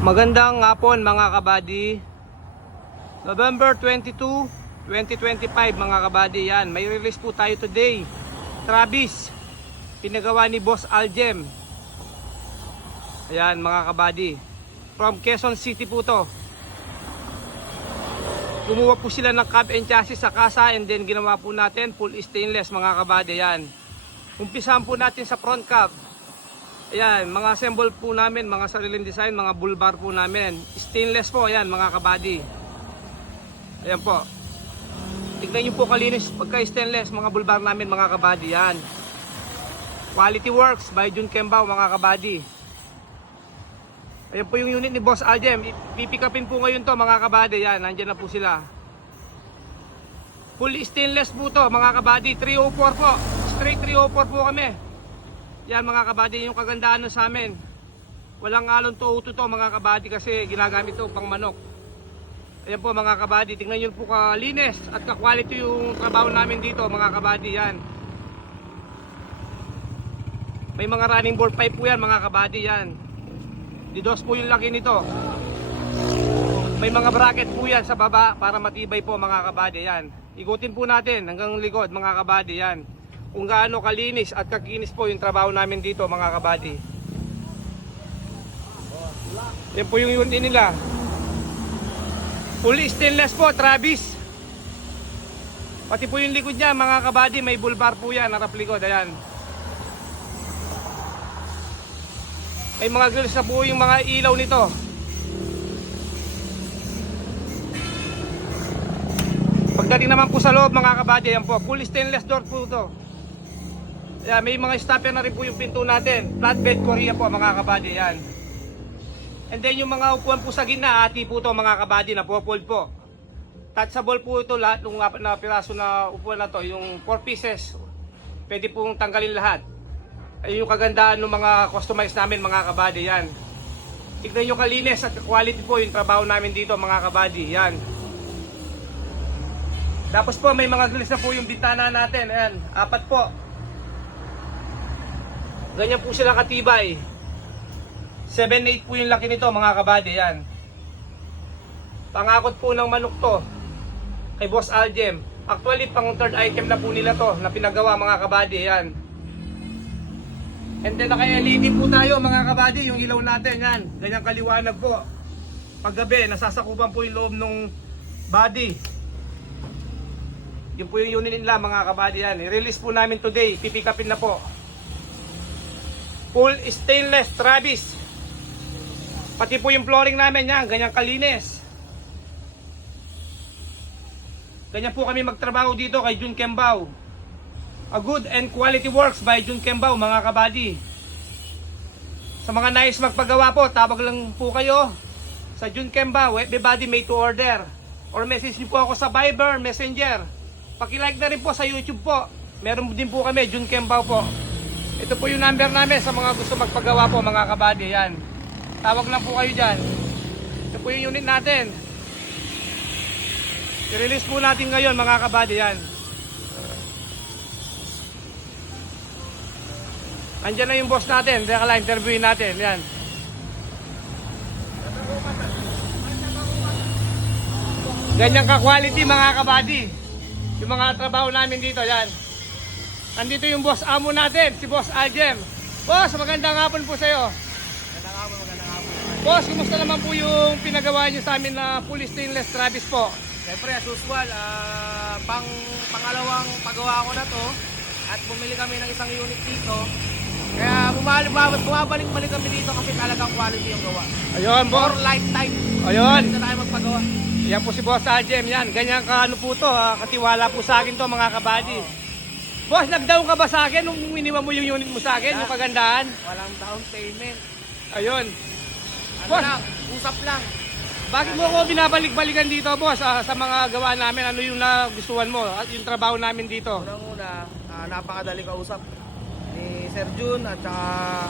Magandang hapon mga kabady. November 22, 2025 mga kabady. Yan, may release po tayo today. Travis, pinagawa ni Boss Aljem. Ayan mga kabady, from Quezon City po to. Gumawa po sila ng cab and chassis sa kasa, and then ginawa po natin full stainless mga kabady. Yan, umpisahan po natin sa front cab. Ayan, mga assemble po namin, mga sariling design, mga bull bar po namin. Stainless po, ayan mga kabady. Ayan po. Tignan nyo po kalinis pagka stainless, mga bull bar namin mga kabady. Yan. Quality Works by Jun Kembao mga kabady. Ayan po yung unit ni Boss Aljem. Pipick upin po ngayon to mga kabady. Yan, nandyan na po sila. Full stainless po to mga kabady. 304 po. Straight 304 po kami. Yan mga kabady, yung kagandaan sa amin. Walang alon to uto to mga kabady kasi ginagamit to pang manok. Ayan po mga kabady, tingnan nyo po kalinis at ka-quality yung trabaho namin dito mga kabady. Yan. May mga running board pipe po yan mga kabady. Yan. Didos po yung laki nito. May mga bracket po yan sa baba para matibay po mga kabady. Yan. Ikutin po natin hanggang likod mga kabady. Yan. Kung gaano kalinis at kakinis po yung trabaho namin dito mga kabady. Yan po yung unit nila. Full stainless po, Travis. Pati po yung likod niya mga kabady, may bull bar po yan, harap likod, ayan. May mga grills na po yung mga ilaw nito. Pagdating naman po sa loob mga kabady, ayan po, full stainless door po ito. Yeah, may mga stopper na rin po yung pinto natin. Flatbed Korea po mga kabady. Yan. And then yung mga upuan po sa gitna, ati po to mga kabady na po-fold po. Touchable po ito lahat ng na piraso na upuan na to. Yung 4 pieces. Pwede pong tanggalin lahat. Ayun yung kagandaan ng mga customized namin mga kabady. Yan. Tignan nyo kalinis at quality po yung trabaho namin dito mga kabady. Yan. Tapos po may mga grills na po yung bintana natin. Ayan. 4 po. Ganyan po sila katibay. 7-8 po yung laki nito mga kabady. Yan. Pangakot po ng manok to kay Boss Aljem. Actually pang third item na po nila to na pinagawa mga kabady. Yan. And then naka-LED po tayo mga kabady. Yung ilaw natin yan. Ganyang kaliwanag po. Paggabi nasasakupan po yung loob ng body. Yun po yung unit nila mga kabady. Yan. I-release po namin today. Pipick upin na po. Full stainless Travis. Pati po yung flooring namin yan, ganyang kalinis. Ganyan po kami magtrabaho dito kay Jun Kembao. A good and quality works by Jun Kembao mga kabady. Sa mga nais magpagawa po, tawag lang po kayo sa Jun Kembao, everybody made to order. Or message niyo po ako sa Viber, Messenger. Paki-like na rin po sa YouTube po. Meron din po kami, Jun Kembao po. Ito po yung number namin sa mga gusto magpagawa po mga kabady. Yan. Tawag lang po kayo dyan. Ito po yung unit natin. I-release po natin ngayon mga kabady. Yan. Andyan na yung boss natin. Teka lang, interviewin natin. Yan. Ganyan ka-quality mga kabady. Yung mga trabaho namin dito. Yan. Andito yung boss amo natin, si Boss Aljem. Boss, magandang hapon po sa'yo. Magandang hapon. Boss, kumusta naman po yung pinagawa niyo sa amin na full stainless Travis po? Siyempre, as usual, pangalawang paggawa ko na to. At bumili kami ng isang unit dito. Kaya bumabalik-balik kami dito kasi talagang quality yung gawa. Ayun, boss. For lifetime. Ayun. Dito tayo magpagawa. Yan po si Boss Aljem. Yan, ganyan ka ano po to. Katiwala po sa akin to mga kabady. Boss, nag-down ka ba sa akin nung iniwan mo yung unit mo sa akin, yung kagandaan? Walang down payment. Ayun. Ano Boss, lang, usap lang. bakit mo ako binabalik-balikan dito, boss, sa mga gawa namin? Ano yung nagustuhan mo at yung trabaho namin dito? Unang-una, napakadali kausap ni Sir Jun at saka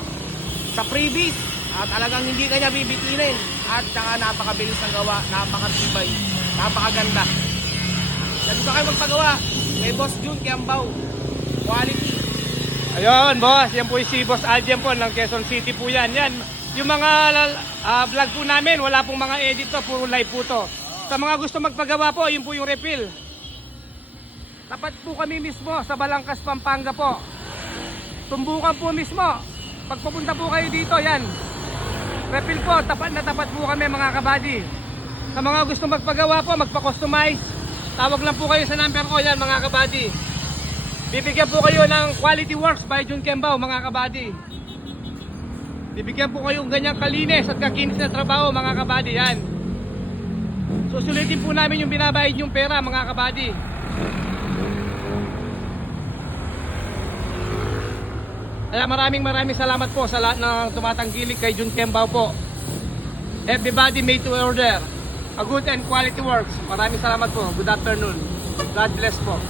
sa freebies. Talagang hindi kanya bibitinin. At saka napakabilis ng gawa, napakatibay, napakaganda. Dito kayo magpagawa kay Boss Jun Kembao. Quality. Ayun, boss. Yan po si Boss Aljem po ng Quezon City po yan. Yan. Yung mga vlog po namin, wala pong mga edit to, puro live po to. Sa mga gusto magpagawa po, yun po yung refill. Tapat po kami mismo sa Balangkas, Pampanga po. Tumbukan po mismo. Pagpapunta po kayo dito, yan. Refill po, tapat na tapat po kami mga kabady. Sa mga gusto magpagawa po, magpa-customize, tawag lang po kayo sa number ko, yan mga kabady. Bibigyan po kayo ng Quality Works by Jun Kembao mga kabady. Bibigyan po kayong ganyang kalinis at kakinis na trabaho mga kabady, yan. Susulitin po namin yung binabayad yung pera mga kabady. Kaya maraming salamat po sa lahat ng tumatangkilik kay Jun Kembao po. Everybody made to order. A good and quality works. Maraming salamat po. Good afternoon. God bless po.